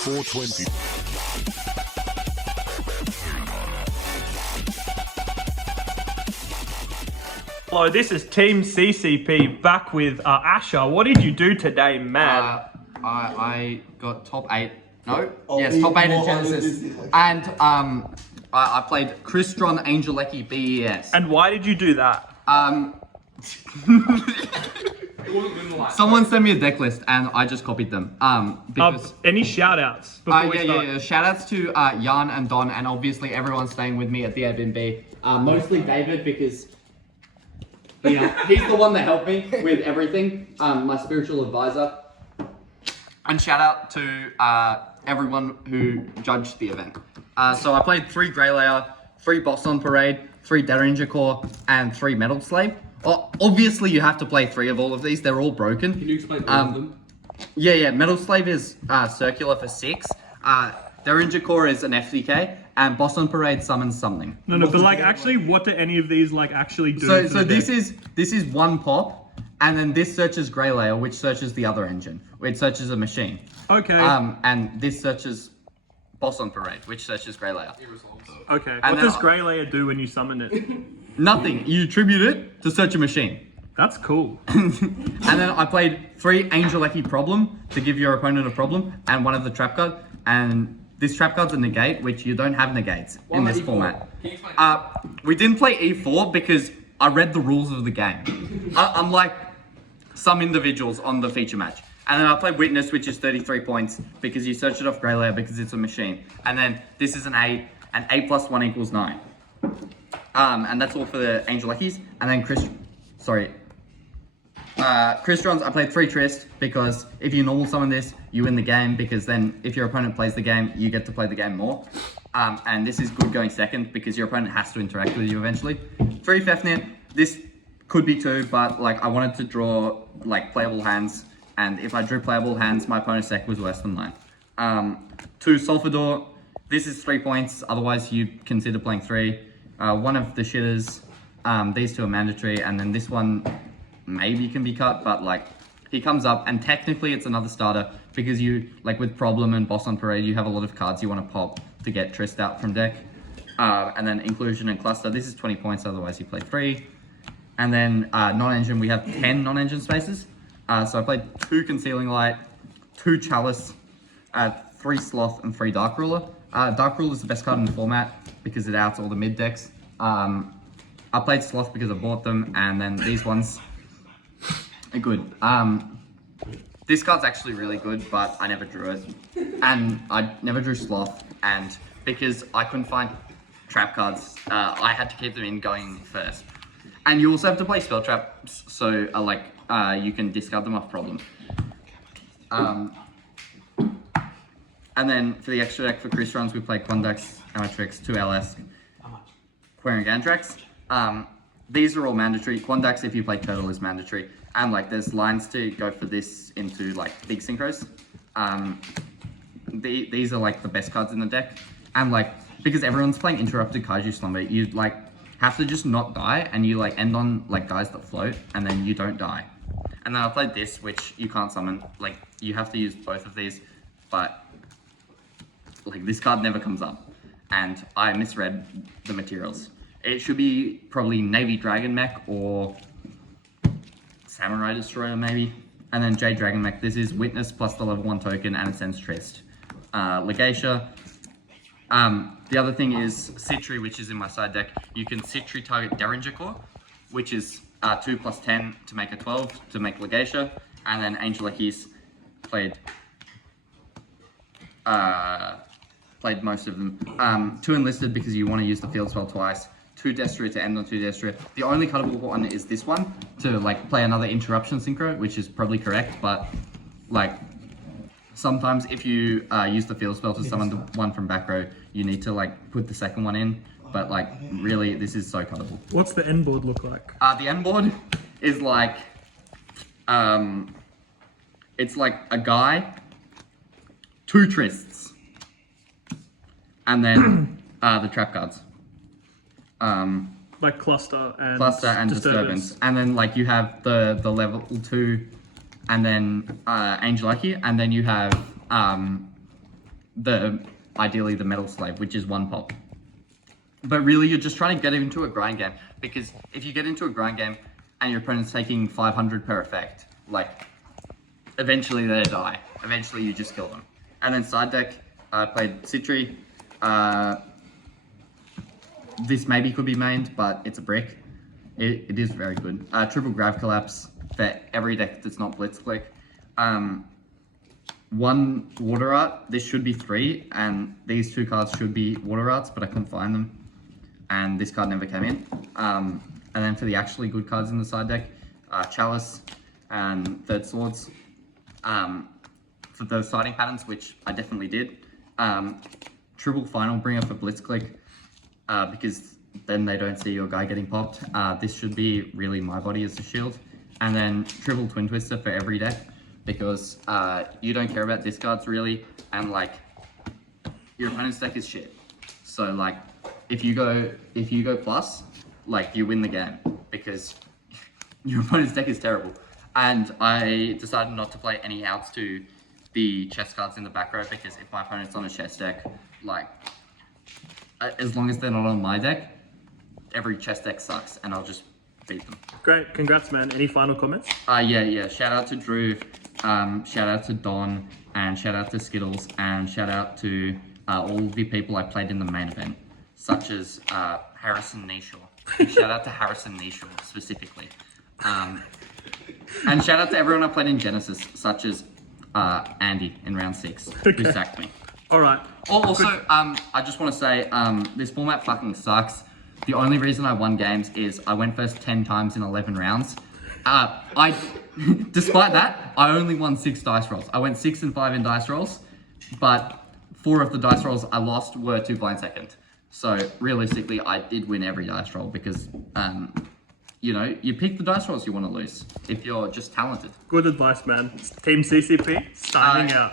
420. Hello, this is Team CCP back with Asher. What did you do today, man? I got top 8. No? Yes, top 8 in Genesis. And I played Crystron, Angelechy, B.E.S. And why did you do that? Someone sent me a deck list and I just copied them. Because Any shout outs before we start? yeah. Shout outs to Jan and Don, and obviously everyone staying with me at the Airbnb. Mostly David, because he's the one that helped me with everything. My spiritual advisor. And shout out to everyone who judged the event. So I played 3 Grey Layer, 3 Boss on Parade, 3 Derringer Core, and 3 Metal Slave. Obviously, you have to play 3 of all of these. They're all broken. Can you explain all of them? Yeah. Metal Slave is circular for 6. Derringer Core is an FDK, and Boss on Parade summons something. No, but like actually, what do any of these like actually do? So this is 1 pop, and then this searches Grey Layer, which searches the other engine, which searches a machine. Okay. And this searches Boss on Parade, which searches Grey Layer. Okay. And What does Grey Layer do when you summon it? Nothing. You tribute it to search a machine. That's cool. And then I played 3 Angelechy Problem to give your opponent a problem, and 1 of the trap card. And this trap card's a negate, which you don't have negates in this format. We didn't play E4 because I read the rules of the game. Unlike some individuals on the feature match. And then I played Witness, which is 33 points because you search it off Grey Layer because it's a machine. And then this is an 8, and 8 plus 1 equals 9. And that's all for the Angelechy's. And then Crystrons, I played 3 Trist because if you normal summon this, you win the game, because then if your opponent plays the game, you get to play the game more. And this is good going second because your opponent has to interact with you eventually. 3 Fefnir, this could be 2, but like I wanted to draw like playable hands, and if I drew playable hands, my opponent's deck was worse than mine. 2 Sulfador, this is 3 points, otherwise you consider playing 3. 1 of the shitters, these 2 are mandatory, and then this one maybe can be cut, but like he comes up and technically it's another starter because you like with Problem and Boss on Parade, you have a lot of cards you want to pop to get Trist out from deck. And then Inclusion and Cluster, this is 20 points, otherwise you play 3. And then non-engine, we have 10 non-engine spaces. So I played 2 Concealing Light, 2 Chalice, 3 Sloth, and 3 Dark Ruler. Dark Ruler is the best card in the format because it outs all the mid decks. I played Sloth because I bought them, and then these ones are good. This card's actually really good, but I never drew it. And I never drew Sloth, and because I couldn't find trap cards, I had to keep them in going first. And you also have to play spell traps, so you can discard them off Problem. And then for the extra deck for Crystrons, we play Quandax, Amatrix, 2 LS, Querying Anthrax. These are all mandatory. Quandax, if you play Turtle, is mandatory. And like there's lines to go for this into like big synchros. These are like the best cards in the deck. And like, because everyone's playing Interrupted Kaiju Slumber, you like have to just not die, and you like end on like guys that float, and then you don't die. And then I played this, which you can't summon. Like you have to use both of these, but like this card never comes up, and I misread the materials. It should be probably Navy Dragon Mech or Samurai Destroyer maybe. And then Jade Dragon Mech, this is Witness plus the level 1 token, and it sends Trist. Legatia. The other thing is Citri, which is in my side deck. You can Citri target Derringer Core, which is 2 plus 10 to make a 12 to make Legatia. And then Angelechy's played most of them. 2 Enlisted because you want to use the field spell twice. 2 Destria to end on 2 Destria. The only cuttable one is this one to like play another Interruption Synchro, which is probably correct, but like sometimes if you use the field spell to summon the one from back row, you need to like put the second one in, but like really this is so cuttable. What's the end board look like? The end board is like, it's like a guy, 2 Trists, and then the trap cards. Like cluster and disturbance. And then like you have the level 2 and then Angelechy, and then you have ideally the metal slave, which is 1 pop. But really, you're just trying to get into a grind game, because if you get into a grind game and your opponent's taking 500 per effect, like, eventually they die. Eventually you just kill them. And then side deck, I played Citri. This maybe could be mained, but it's a brick. It is very good. Triple Grav Collapse for every deck that's not Blitzclick. 1 Water Art, this should be 3, and these 2 cards should be Water Arts, but I couldn't find them. And this card never came in. And then for the actually good cards in the side deck, Chalice and Third Swords. For those siding patterns, which I definitely did. Triple Final Bringer for Blitzclick, because then they don't see your guy getting popped. This should be really my body as a shield. And then Triple Twin Twister for every deck, because you don't care about discards really, and like your opponent's deck is shit. So like if you go plus, like you win the game because your opponent's deck is terrible. And I decided not to play any outs to the chess cards in the back row, because if my opponent's on a chess deck, like as long as they're not on my deck, every chess deck sucks and I'll just beat them. Great, congrats, man. Any final comments? Yeah. Shout out to Drew, shout out to Don, and shout out to Skittles, and shout out to all the people I played in the main event, such as Harrison Neeshaw. Shout out to Harrison Neeshaw specifically. And shout out to everyone I played in GENESYS, such as Andy in round 6, who sacked me. All right. Also, I just want to say, this format fucking sucks. The only reason I won games is I went first 10 times in 11 rounds. Despite that, I only won 6 dice rolls. I went 6 and 5 in dice rolls, but 4 of the dice rolls I lost were 2 blind second. So realistically, I did win every dice roll because, you know, you pick the dice rolls you want to lose if you're just talented. Good advice, man. Team CCP, signing out.